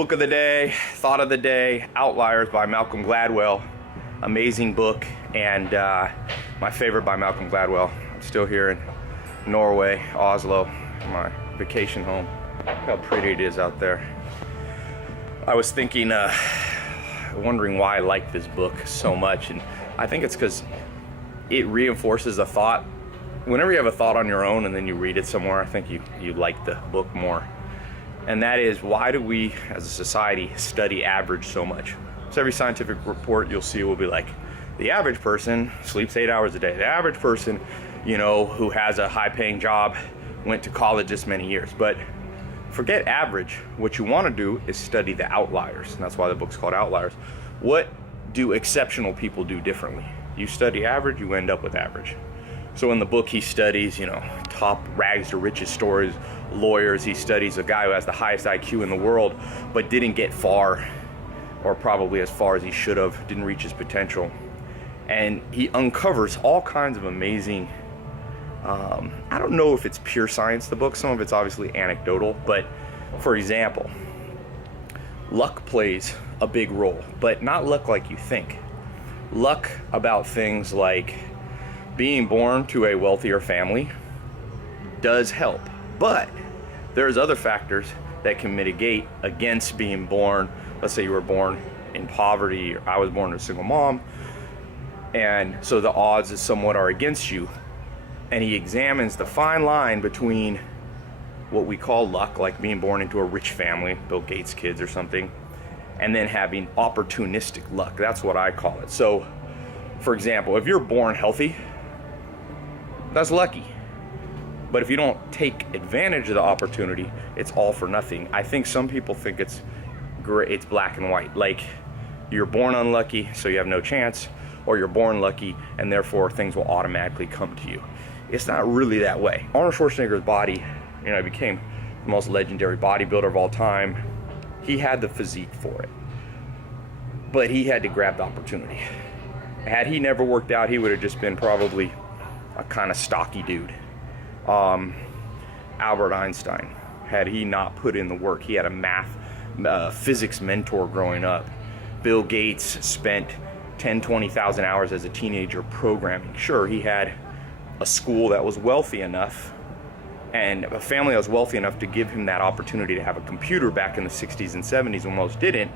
Book of the day, thought of the day, Outliers by Malcolm Gladwell. Amazing book, and my favorite by Malcolm Gladwell. I'm still here in Norway, Oslo, my vacation home. Look how pretty it is out there. I was thinking, wondering why I like this book so much, and I think it's because it reinforces a thought. Whenever you have a thought on your own and then you read it somewhere, I think you like the book more. And that is, why do we as a society study average so much? So every scientific report you'll see will be like, the average person sleeps 8 hours a day. The average person, who has a high-paying job went to college this many years. But forget average. What you want to do is study the outliers. And that's why the book's called Outliers. What do exceptional people do differently? You study average, you end up with average. So in the book, he studies, top rags to riches stories, lawyers. He studies a guy who has the highest IQ in the world, but didn't get far, or probably as far as he should have, didn't reach his potential. And he uncovers all kinds of amazing, I don't know if it's pure science, the book. Some of it's obviously anecdotal, but for example, luck plays a big role, but not luck like you think. Luck about things like being born to a wealthier family does help, but there's other factors that can mitigate against being born. Let's say you were born in poverty, or I was born to a single mom, and so the odds somewhat are against you. And he examines the fine line between what we call luck, like being born into a rich family, Bill Gates' kids or something, and then having opportunistic luck. That's what I call it. So, for example, if you're born healthy, that's lucky. But if you don't take advantage of the opportunity, it's all for nothing. I think some people think it's great, it's black and white. Like, you're born unlucky, so you have no chance, or you're born lucky, and therefore things will automatically come to you. It's not really that way. Arnold Schwarzenegger's body, he became the most legendary bodybuilder of all time. He had the physique for it, but he had to grab the opportunity. Had he never worked out, he would have just been probably a kind of stocky dude. Albert Einstein, had he not put in the work, he had a physics mentor growing up. Bill Gates spent 20,000 hours as a teenager programming. Sure, he had a school that was wealthy enough and a family that was wealthy enough to give him that opportunity to have a computer back in the 60s and 70s when most didn't,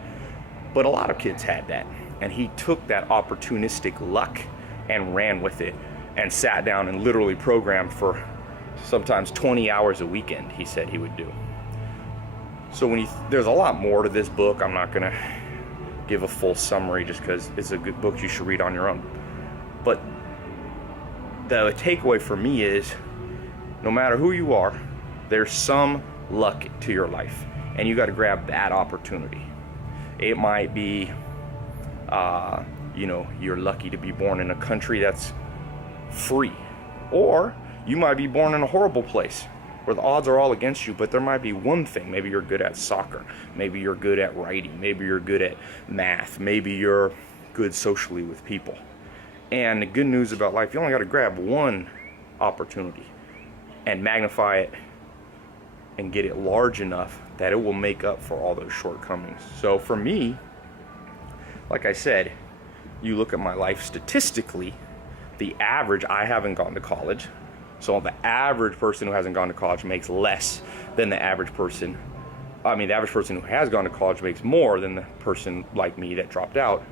but a lot of kids had that. And he took that opportunistic luck and ran with it and sat down and literally programmed for sometimes 20 hours a weekend, he said he would do. So there's a lot more to this book. I'm not gonna give a full summary just because it's a good book you should read on your own. But the takeaway for me is, no matter who you are, there's some luck to your life, and you got to grab that opportunity. It might be, you're lucky to be born in a country that's free, or you might be born in a horrible place where the odds are all against you, but there might be one thing. Maybe you're good at soccer, maybe you're good at writing, maybe you're good at math, maybe you're good socially with people. And the good news about life, you only got to grab one opportunity and magnify it and get it large enough that it will make up for all those shortcomings. So for me, like I said, you look at my life statistically, the average, I haven't gone to college. So the average person who hasn't gone to college makes less than the average person. The average person who has gone to college makes more than the person like me that dropped out.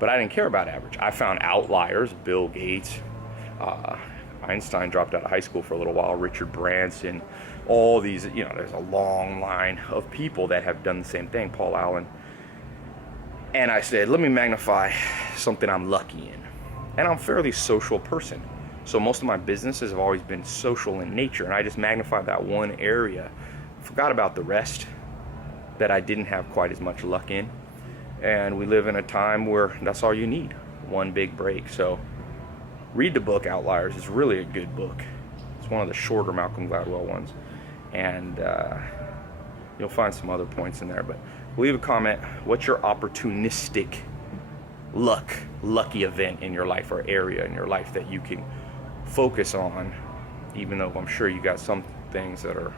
But I didn't care about average. I found outliers, Bill Gates, Einstein dropped out of high school for a little while, Richard Branson, all these, there's a long line of people that have done the same thing, Paul Allen. And I said, let me magnify something I'm lucky in. And I'm a fairly social person. So most of my businesses have always been social in nature, and I just magnified that one area. Forgot about the rest that I didn't have quite as much luck in. And we live in a time where that's all you need, one big break. So read the book Outliers. It's really a good book. It's one of the shorter Malcolm Gladwell ones. And you'll find some other points in there. But leave a comment. What's your opportunistic lucky event in your life, or area in your life that you can focus on, even though I'm sure you got some things that are,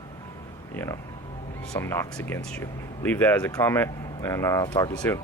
some knocks against you. leave that as a comment, and I'll talk to you soon.